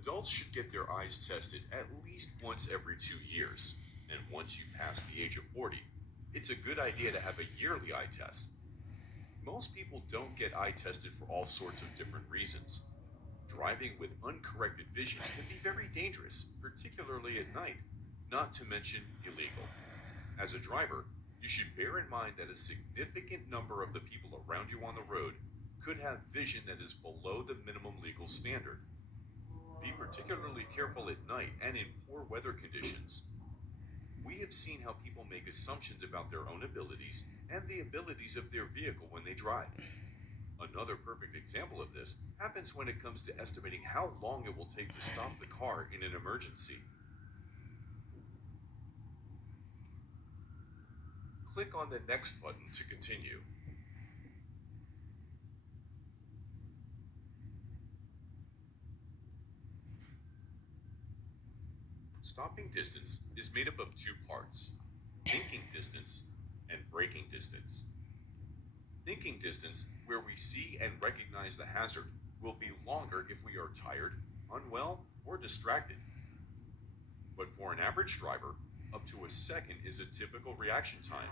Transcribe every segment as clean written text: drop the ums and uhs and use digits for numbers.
Adults should get their eyes tested at least once every 2 years, and once you pass the age of 40, it's a good idea to have a yearly eye test. Most people don't get eye tested for all sorts of different reasons. Driving with uncorrected vision can be very dangerous, particularly at night, not to mention illegal. As a driver, you should bear in mind that a significant number of the people around you on the road could have vision that is below the minimum legal standard. Be particularly careful at night and in poor weather conditions. We have seen how people make assumptions about their own abilities and the abilities of their vehicle when they drive. Another perfect example of this happens when it comes to estimating how long it will take to stop the car in an emergency. Click on the next button to continue. Stopping distance is made up of two parts: thinking distance and braking distance. Thinking distance, where we see and recognize the hazard, will be longer if we are tired, unwell, or distracted. But for an average driver, up to a second is a typical reaction time.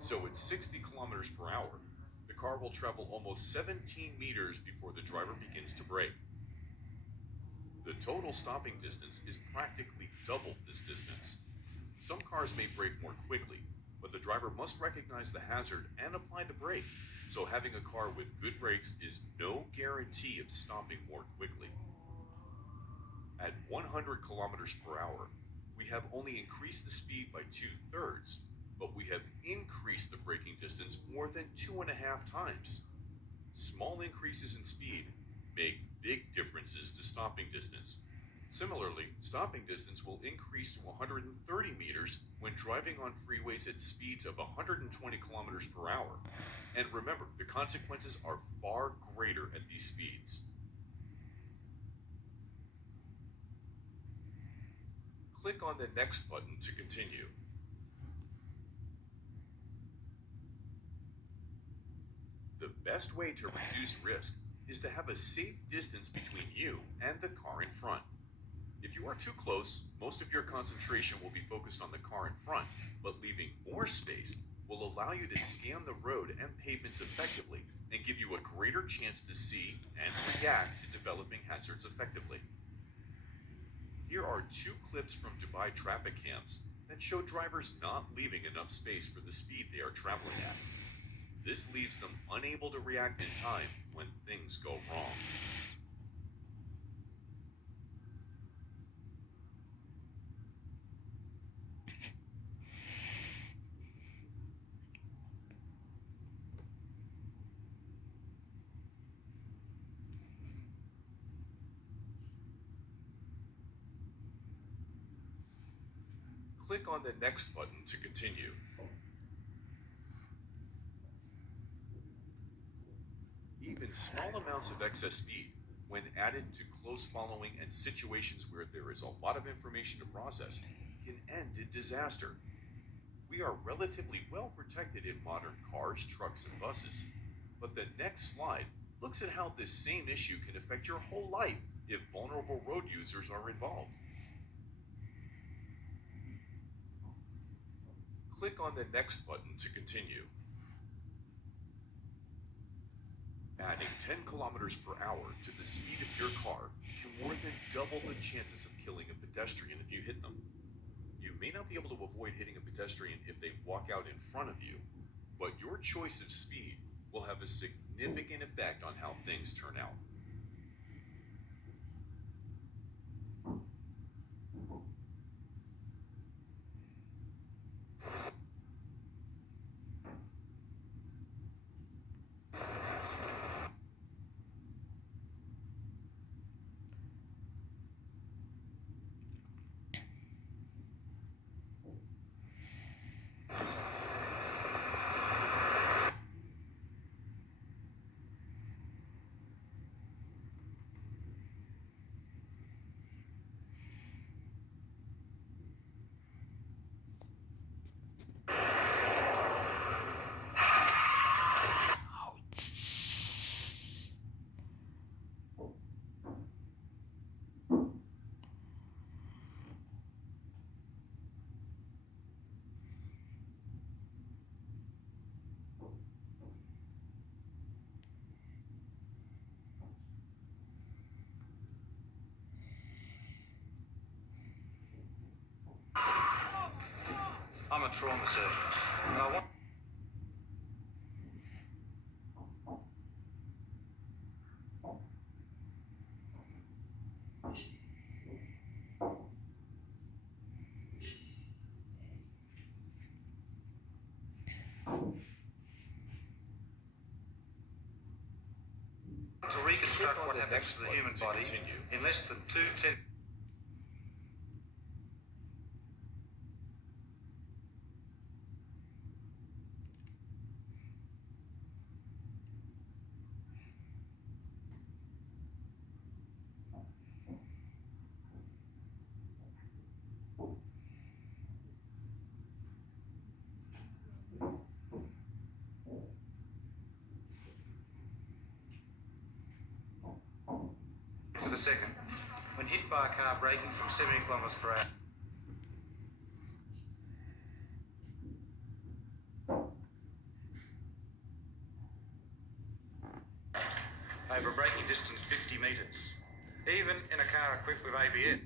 So at 60 kilometers per hour, the car will travel almost 17 meters before the driver begins to brake. The total stopping distance is practically double this distance. Some cars may brake more quickly, but the driver must recognize the hazard and apply the brake, so having a car with good brakes is no guarantee of stopping more quickly. At 100 kilometers per hour, we have only increased the speed by 2/3, but we have increased the braking distance more than 2.5 times. Small increases in speed make big differences to stopping distance. Similarly, stopping distance will increase to 130 meters when driving on freeways at speeds of 120 kilometers per hour. And remember, the consequences are far greater at these speeds. Click on the next button to continue. The best way to reduce risk is to have a safe distance between you and the car in front. If you are too close, most of your concentration will be focused on the car in front, but leaving more space will allow you to scan the road and pavements effectively and give you a greater chance to see and react to developing hazards effectively. Here are two clips from Dubai traffic cams that show drivers not leaving enough space for the speed they are traveling at. This leaves them unable to react in time when things go wrong. Click on the next button to continue. Even small amounts of excess speed, when added to close following and situations where there is a lot of information to process, can end in disaster. We are relatively well protected in modern cars, trucks, and buses. But the next slide looks at how this same issue can affect your whole life if vulnerable road users are involved. Click on the next button to continue. Adding 10 kilometers per hour to the speed of your car can more than double the chances of killing a pedestrian if you hit them. You may not be able to avoid hitting a pedestrian if they walk out in front of you, but your choice of speed will have a significant effect on how things turn out. I'm a trauma surgeon, and I want... to reconstruct what happens to the human body in less than 2/10. of a second when hit by a car braking from 70 kilometres per hour. Over a braking distance 50 metres. Even in a car equipped with ABS.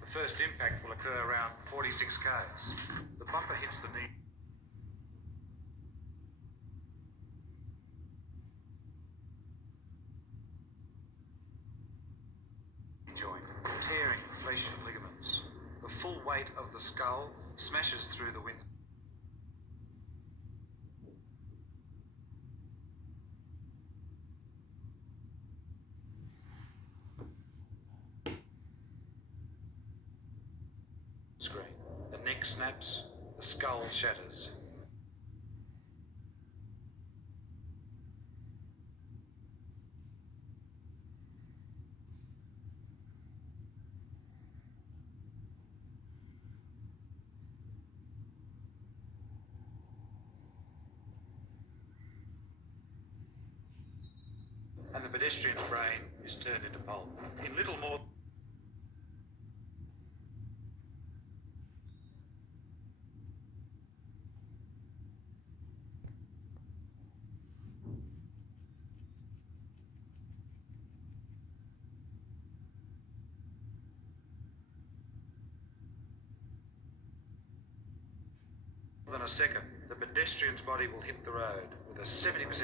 The first impact will occur around 46 k's. The bumper hits the knee joint, tearing flesh and ligaments. The full weight of the skull smashes through the window. Screen. The neck snaps, the skull shatters. And the pedestrian's brain is turned into pulp. In little more... than a second, the pedestrian's body will hit the road with a 70%.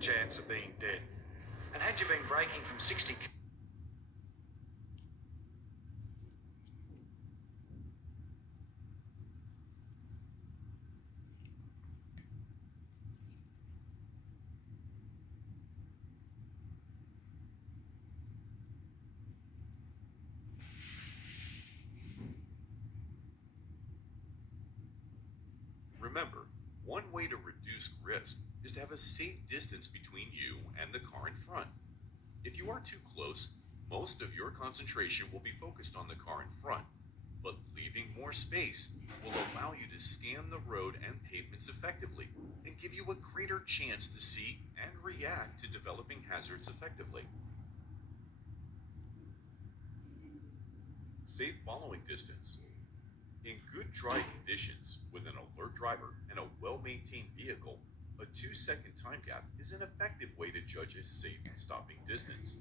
Chance of being dead. And had you been braking from 60... Remember, one way to reduce risk is to have a safe distance between you and the car in front. If you are too close, most of your concentration will be focused on the car in front, but leaving more space will allow you to scan the road and pavements effectively and give you a greater chance to see and react to developing hazards effectively. Safe following distance. In good dry conditions, with an alert driver and a well-maintained vehicle, a 2-second time gap is an effective way to judge a safe stopping distance.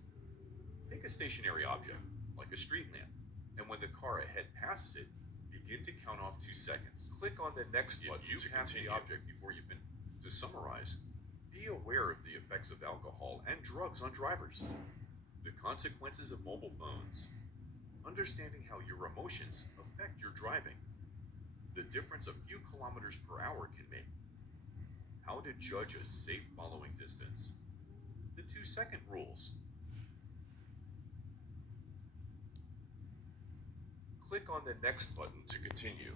Take a stationary object, like a street lamp, and when the car ahead passes it, begin to count off 2 seconds. Click on the next button to pass the object before you finish. To summarize, be aware of the effects of alcohol and drugs on drivers, the consequences of mobile phones, understanding how your emotions affect your driving, the difference a few kilometers per hour can make, how to judge a safe following distance, the 2-second rules. Click on the next button to continue.